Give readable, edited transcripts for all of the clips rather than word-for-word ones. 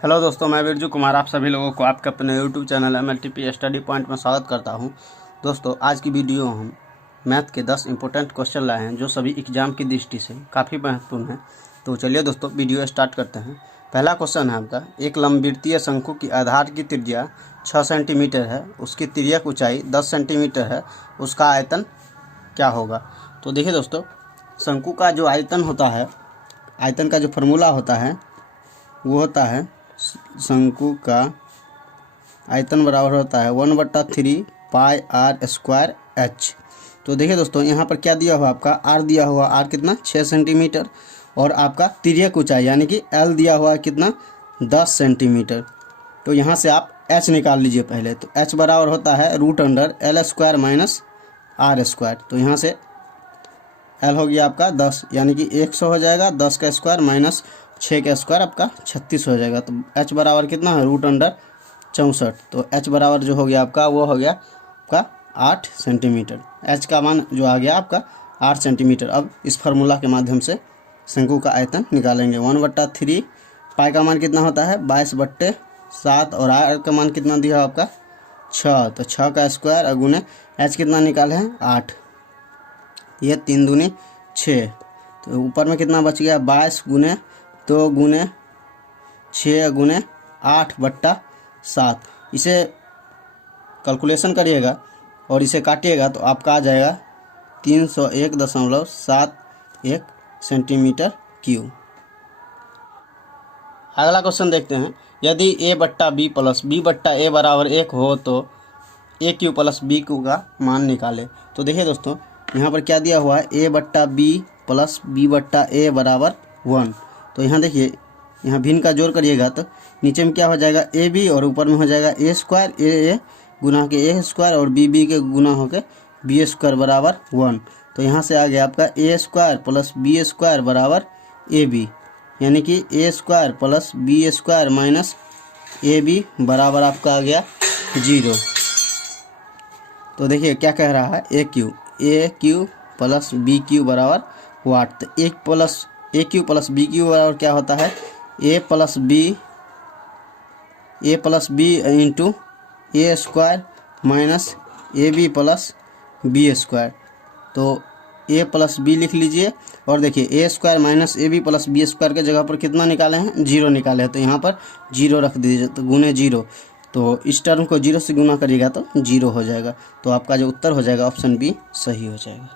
Hello दोस्तों, मैं बिरजू कुमार आप सभी लोगों को आपके अपने YouTube channel MLTP study point में स्वागत करता हूं। दोस्तों, आज की वीडियो हम मैथ के 10 इंपॉर्टेंट क्वेश्चन लाए हैं जो सभी एग्जाम की दृष्टि से काफ़ी महत्वपूर्ण है। तो चलिए दोस्तों, वीडियो स्टार्ट करते हैं। पहला क्वेश्चन है आपका, एक लंबवृत्तीय शंकु की आधार की त्रिज्या 6 सेंटीमीटर है, उसकी तिर्यक ऊंचाई 10 सेंटीमीटर है, उसका आयतन क्या होगा। तो देखिए दोस्तों, शंकु का जो आयतन होता है, आयतन का जो फॉर्मूला होता है वो होता है, शंकु का आयतन बराबर होता है 1/3 पाई आर स्क्वायर एच। तो देखिए दोस्तों, यहाँ पर क्या दिया हुआ आपका, आर दिया हुआ, आर कितना 6 सेंटीमीटर, और आपका तिर्यक ऊंचाई यानी कि एल दिया हुआ कितना 10 सेंटीमीटर। तो यहाँ से आप एच निकाल लीजिए पहले। तो एच बराबर होता है √(L² माइनस आर स्क्वायर। तो यहाँ से एल हो गया आपका 10 यानी कि 100 हो जाएगा, 10 का स्क्वायर माइनस 6 का स्क्वायर आपका 36 हो जाएगा। तो एच बराबर कितना है √64। तो एच बराबर जो हो गया आपका वो हो गया आपका 8 सेंटीमीटर। एच का मान जो आ गया आपका 8 सेंटीमीटर। अब इस फार्मूला के माध्यम से शंकु का आयतन निकालेंगे। 1/3 पाई का मान कितना होता है 22/7, और आर का मान कितना दिया आपका 6। तो 6 का स्क्वायर गुने एच कितना निकाले हैं 8, ये 3 दूनी 6। तो ऊपर में कितना बच गया 22 गुने 2 गुने 6 गुने 8/7। इसे कैलकुलेशन करिएगा और इसे काटिएगा तो आपका आ जाएगा 301.71 सेंटीमीटर क्यूब। अगला क्वेश्चन देखते हैं, यदि a/b प्लस b/a बराबर 1 हो तो a³ प्लस b³ का मान निकाले। तो देखिए दोस्तों, यहाँ पर क्या दिया हुआ है, a/b प्लस b/a बराबर 1। तो यहाँ देखिए, यहाँ भिन्न का जोड़ करिएगा तो नीचे में क्या हो जाएगा ab, और ऊपर में हो जाएगा a² a गुना के a² और b के गुना होके b² बराबर 1। तो यहाँ से आ गया आपका a² प्लस b² बराबर ab, यानी कि a² plus b² minus ab बराबर आपका आ गया 0। तो देखिए क्या कह रहा है, a³ प्लस b³ बराबर वाट। तो a³ प्लस b³ बराबर क्या होता है, a plus b into a² minus ab plus b²। तो a प्लस b लिख लीजिए, और देखिए a² minus ab plus b² के जगह पर कितना निकाले हैं 0 निकाले हैं, तो यहाँ पर 0 रख दीजिए। तो गुने 0, तो इस टर्म को 0 से गुना करिएगा तो 0 हो जाएगा। तो आपका जो उत्तर हो जाएगा ऑप्शन बी सही हो जाएगा।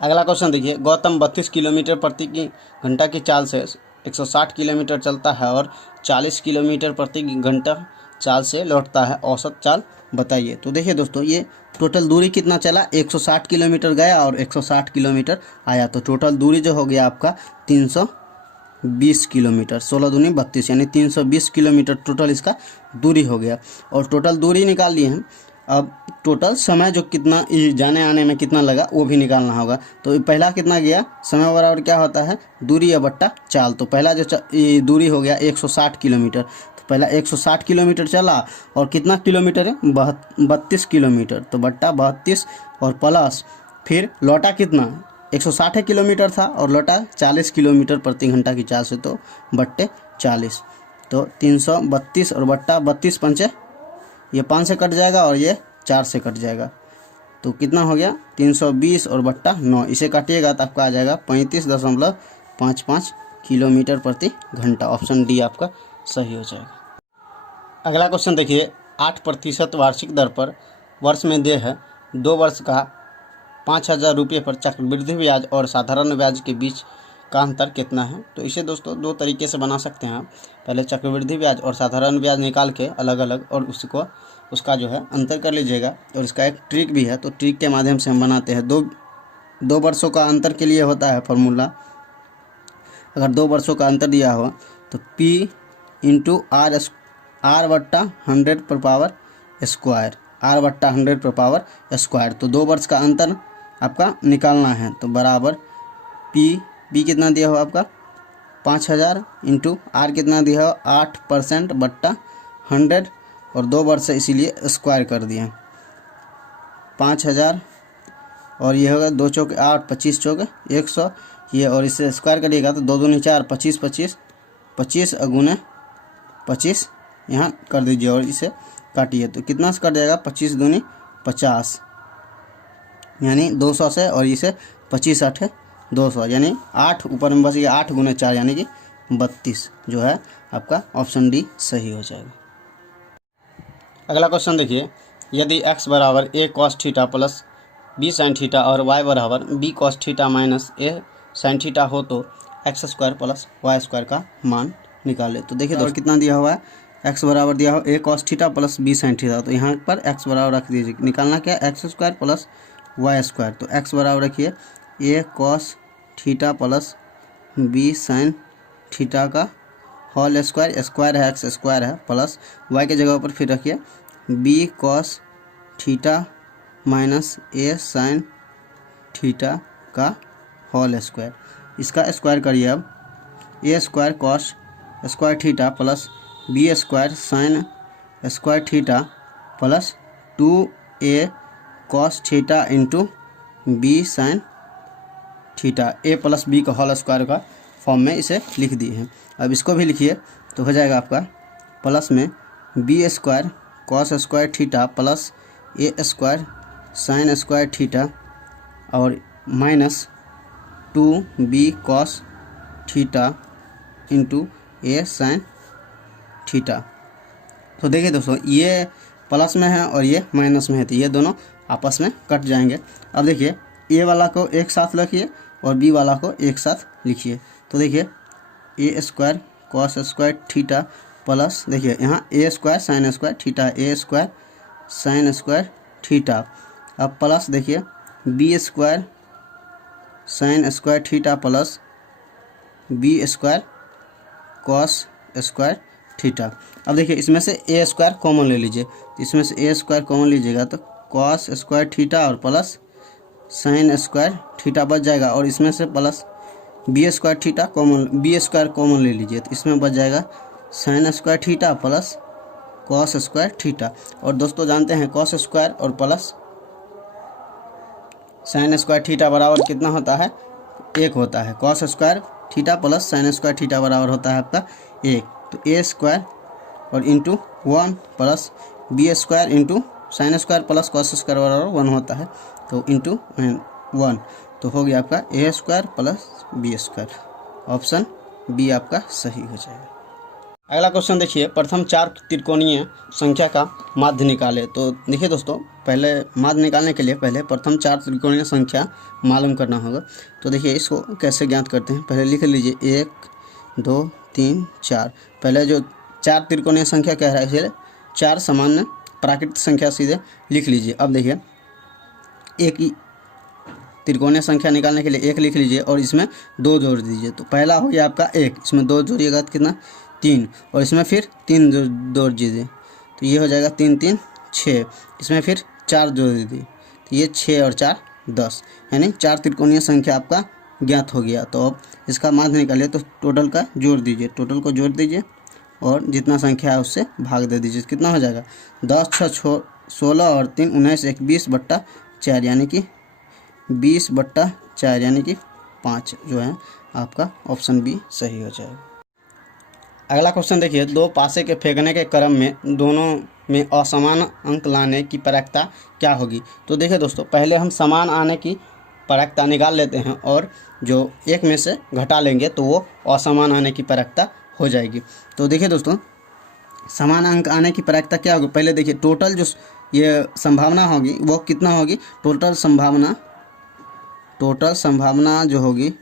अगला क्वेश्चन देखिए, गौतम 32 किलोमीटर प्रति घंटा की चाल से 160 किलोमीटर चलता है और 40 किलोमीटर प्रति घंटा चाल से लौटता है, औसत चाल बताइए। तो देखिए दोस्तों, ये टोटल दूरी कितना चला, 160 किलोमीटर गया और 160 किलोमीटर आया। तो टोटल दूरी जो हो गया आपका 320 किलोमीटर, 16 दूनी 32, यानी 320 किलोमीटर टोटल इसका दूरी हो गया। और टोटल दूरी निकाल लिए हम। अब टोटल समय जो कितना जाने आने में कितना लगा वो भी निकालना होगा। तो पहला कितना गया, समय बराबर क्या होता है दूरी या बट्टा चाल। तो पहला जो दूरी हो गया 160 किलोमीटर। तो पहला 160 किलोमीटर चला और कितना किलोमीटर है 32 किलोमीटर, तो बट्टा 32, और प्लस फिर लौटा कितना 160 किलोमीटर था और लौटा 40 किलोमीटर प्रति घंटा की चाल से, तो बट्टे 40। तो 332 और बट्टा 32 पंचे, ये 5 से कट जाएगा और ये 4 से कट जाएगा। तो कितना हो गया 320 और बट्टा 9, इसे काटिएगा तो आपका आ जाएगा 35.55 किलोमीटर प्रति घंटा। ऑप्शन डी आपका सही हो जाएगा। अगला क्वेश्चन देखिए, 8% वार्षिक दर पर वर्ष में देय है 2 वर्ष का 5,000 रुपये पर चक्रवृद्धि ब्याज और साधारण ब्याज के बीच का अंतर कितना है। तो इसे दोस्तों 2 तरीके से बना सकते हैं आप। पहले चक्रवृद्धि ब्याज और साधारण ब्याज निकाल के अलग अलग, और उसका जो है अंतर कर लीजिएगा। और इसका एक ट्रिक भी है, तो ट्रिक के माध्यम से हम बनाते हैं। दो वर्षों का अंतर के लिए होता है फॉर्मूला, अगर 2 वर्षों का अंतर दिया हो तो p इंटू r बट्टा 100 पर पावर स्क्वायर, r बट्टा 100 पर पावर स्क्वायर। तो 2 वर्ष का अंतर आपका निकालना है, तो बराबर p कितना दिया हो आपका 5000 इंटू आर कितना दिया हो 8% बट्टा 100, और 2 वर्ष से इसीलिए स्क्वायर कर दिए 5000, और ये होगा 2 चौके 8, 25 चौके 100, ये, और इसे स्क्वायर करिएगा तो 2 दूनी 4, 25 गुने 25 यहाँ कर दीजिए और इसे काटिए तो कितना से कट जाएगा 25 दूनी 50 यानी 200 से, और इसे 25 8 200 यानी 8 ऊपर में बच गया 8 गुने 4 यानी कि 32 जो है आपका ऑप्शन डी सही हो जाएगा। अगला क्वेश्चन देखिए, यदि x बराबर a cos theta plus b sin theta और y बराबर b cos theta minus a sin theta हो तो x square plus y square का मान निकाले। तो देखिए दोस्तों कितना दिया हुआ है, x बराबर दिया हो a cos theta plus b sin theta, तो यहाँ पर x बराबर रख दीजिए। निकालना क्या है, x square plus y square. तो x बराबर रखिए a cos theta plus b sin theta का होल स्क्वायर, स्क्वायर है x स्क्वायर है, प्लस y के जगह पर फिर रखिए b cos theta minus a sin theta का होल स्क्वायर। इसका स्क्वायर करिए अब, a square cos square theta plus b square sine square theta plus 2a cos theta into b sine theta, a plus b का whole square का form में इसे लिख दिए हैं। अब इसको भी लिखिए तो हो जाएगा आपका प्लस में b square cos square theta plus a square sine square theta और minus 2b cos theta into a sine theta. तो देखिए दोस्तों ये प्लस में है और ये माइनस में है, तो ये दोनों आपस में कट जाएंगे। अब देखिए a वाला को एक साथ लिखिए और b वाला को एक साथ लिखिए। तो देखिए a square cos square theta plus देखिए यहाँ a square sine square theta, a square sine square theta, अब प्लस देखिए b square sine square theta plus b square cos square theta. अब देखिए इसमें से a स्क्वायर कॉमन ले लीजिए, तो इसमें से a स्क्वायर कॉमन लीजिएगा तो कॉस स्क्वायर थीटा और प्लस साइन स्क्वायर थीटा बच जाएगा, और इसमें से plus b square theta common, b square common ले लीजिए तो इसमें बच जाएगा sign square theta plus cos square theta. और दोस्तों जानते हैं कॉस स्क्वायर और प्लस साइन स्क्वायर थीटा बराबर कितना होता है, 1 होता है। Cos square theta plus sign square theta बराबर होता है आपका 1, तो a स्क्वायर और into 1 plus b square into sine square plus cos square बराबर 1 होता है, तो इंटू 1, तो हो गया आपका a square plus b square. Option B आपका सही हो जाएगा। अगला क्वेश्चन देखिए, प्रथम 4 त्रिकोणीय संख्या का माध्य निकाले। तो देखिए दोस्तों पहले माध्य निकालने के लिए पहले प्रथम 4 त्रिकोणीय संख्या मालूम करना होगा। तो देखिए इसको कैसे ज्ञात करते हैं, पहले लिख लीजिए 1 2 3 4। पहले जो 4 त्रिकोणीय संख्या कह रहा है इसलिए 4 सामान्य प्राकृतिक संख्या सीधे लिख लीजिए। अब देखिए एक ही त्रिकोणीय संख्या निकालने के लिए 1 लिख लीजिए और इसमें 2 जोड़ दीजिए। तो पहला हो गया आपका 1, इसमें 2 जोड़िएगा तो कितना 3, और इसमें फिर 3 जोड़ दीजिए तो ये हो जाएगा 3 3 6, इसमें फिर 4 जोड़ दीजिए तो ये 6 और 4 10, यानी 4 त्रिकोणीय संख्या आपका ज्ञात हो गया। तो अब इसका माध्य निकालिए तो टोटल का जोड़ दीजिए, टोटल को जोड़ दीजिए और जितना संख्या है उससे भाग दे दीजिए, कितना हो जाएगा 10 6 16 और 3 19 1 20/4 यानी कि 20/4 यानी कि 5 जो है आपका ऑप्शन बी सही हो जाएगा। अगला क्वेश्चन देखिए, 2 पासे के फेंकने के क्रम में दोनों में असमान अंक लाने की प्रायिकता क्या होगी। तो देखिए दोस्तों पहले हम समान आने की प्रायिकता निकाल लेते हैं और जो एक में से घटा लेंगे तो वो असमान आने की प्रायिकता हो जाएगी। तो देखिए दोस्तों समान अंक आने की प्रायिकता क्या होगी, पहले देखिए टोटल जो ये संभावना होगी वो कितना होगी, टोटल संभावना जो होगी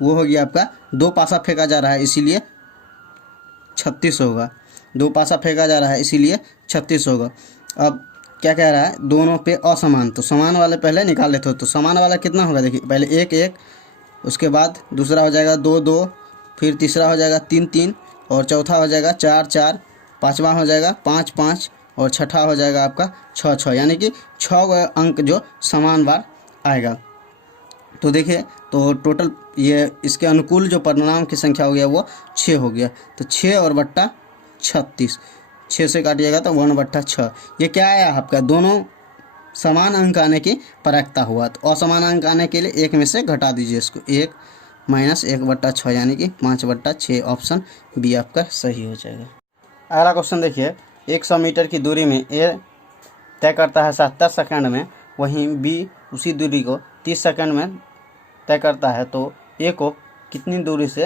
वो होगी आपका 2 पासा फेंका जा रहा है इसीलिए 36 होगा, 2 पासा फेंका जा रहा है इसीलिए 36 होगा। अब क्या कह रहा है, दोनों पे असमान, तो समान वाले पहले निकाल लेते हो। तो समान वाला कितना होगा, देखिए पहले 1 1, उसके बाद दूसरा हो जाएगा 2 2, फिर तीसरा हो जाएगा 3 3, और चौथा हो जाएगा 4 4, पाँचवा हो जाएगा 5 5, और छठा हो जाएगा आपका 6 6, यानी कि 6 अंक जो समान बार आएगा। तो देखिए तो टोटल ये इसके अनुकूल जो परिणाम की संख्या हो गया वो 6 हो गया, तो 6 और बट्टा 36, 6 से काटिएगा तो 1/6। ये क्या आया आपका, दोनों समान अंक आने की प्रायिकता हुआ। तो असमान अंक आने के लिए 1 में से घटा दीजिए इसको, 1 माइनस 1/6 यानी कि 5/6। ऑप्शन बी आपका सही हो जाएगा। अगला क्वेश्चन देखिए, 100 मीटर की दूरी में ए तय करता है 70 सेकंड में, वहीं बी उसी दूरी को 30 सेकंड में तय करता है, तो ए को कितनी दूरी से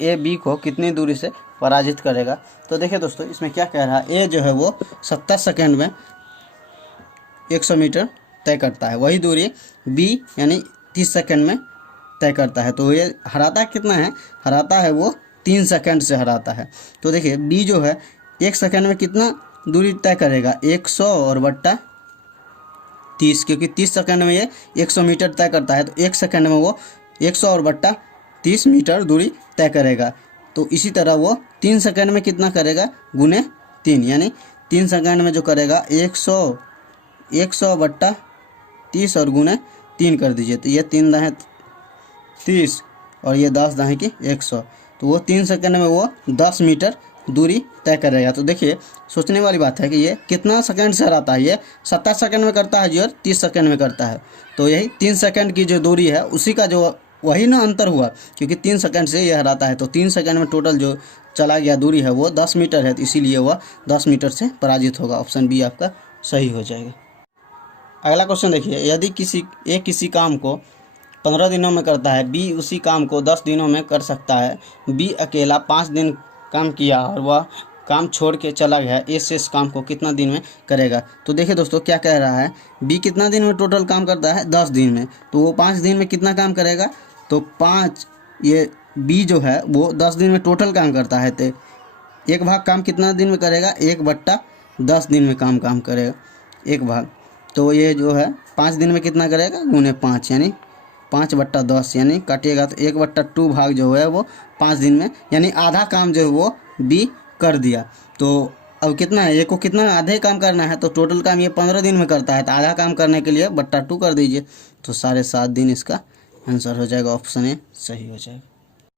ए बी को कितनी दूरी से पराजित करेगा। तो देखिए दोस्तों, इसमें क्या कह रहा है, ए जो है वो 70 सेकंड में 100 मीटर तय करता है, वही दूरी बी यानी 30 सेकंड में तय करता है। तो ये हराता कितना है, हराता है वो 3 सेकंड से हराता है। तो देखिए बी जो है 1 सेकंड में कितना दूरी तय करेगा, 100 और बट्टा 30, क्योंकि 30 सेकंड में ये 100 मीटर तय करता है, तो 1 सेकंड में वो 100 और बट्टा 30 मीटर दूरी तय करेगा। तो इसी तरह वो 3 सेकंड में कितना करेगा, गुने 3, यानी 3 सेकंड में जो करेगा 100 बट्टा 30 और गुने 3 कर दीजिए, तो ये 3 दाएँ 30 और ये 10 दाएँ की 100, तो वो 3 सेकंड में वो 10 मीटर दूरी तय करेगा। तो देखिए सोचने वाली बात है कि ये कितना सेकंड से हराता है, ये 70 सेकंड में करता है जी और 30 सेकंड में करता है, तो यही 3 सेकंड की जो दूरी है उसी का जो वही ना अंतर हुआ, क्योंकि 3 सेकंड से ये हराता है, तो 3 सेकंड में टोटल जो चला गया दूरी है वो 10 मीटर है, तो इसीलिए वह 10 मीटर से पराजित होगा। ऑप्शन बी आपका सही हो जाएगा। अगला क्वेश्चन देखिए, यदि किसी काम को 15 दिनों में करता है, बी उसी काम को 10 दिनों में कर सकता है, बी अकेला 5 दिन काम किया और वह काम छोड़ के चला गया, ए से इस काम को कितना दिन में करेगा। तो देखिए दोस्तों क्या कह रहा है, बी कितना दिन में टोटल काम करता है, 10 दिन में, तो वो 5 दिन में कितना काम करेगा, तो 5, ये बी जो है वो 10 दिन में टोटल काम करता है, तो एक भाग काम कितना दिन में करेगा, 1/10 दिन में काम करेगा एक भाग, तो ये जो है 5 दिन में कितना करेगा, गुने 5 यानी 5/10, यानी काटिएगा तो 1/2 भाग जो है वो 5 दिन में, यानी आधा काम जो है वो बी कर दिया। तो अब कितना है, ए को कितना आधे काम करना है, तो टोटल काम ये 15 दिन में करता है, तो आधा काम करने के लिए 2 कर दीजिए, तो 7.5 दिन इसका आंसर हो जाएगा। ऑप्शन ए सही हो जाएगा।